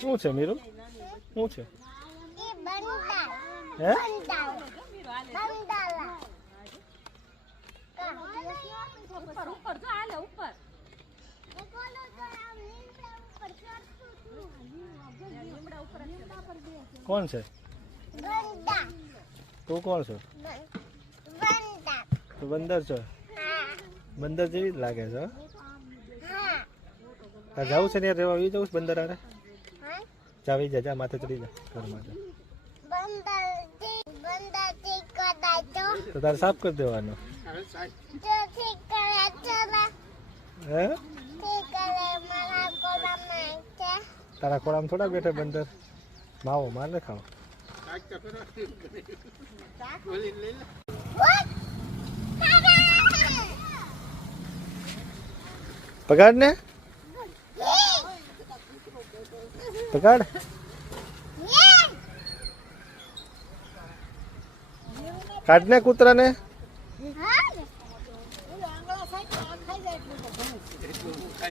શું છે મીરુ? શું છે? હે? ઉપર જો હાલે ઉપર. કોણ છે? તું કોણ છો? તું બંદર છો? બંદર જેવી જ લાગે છે. તાર જવું છે ને રહેવા આવી જવું છે બંદર આરે? ચાવી જા માથે ચડી જા ઘરમાં જા. તો તારે સાફ કરી દેવાનો. હે? તારા ખોળામાં થોડા બેઠા બંદર. માવો માર ને ખાવ. પગાડ ને પગાડ. કાઢ ને કૂતરા ને.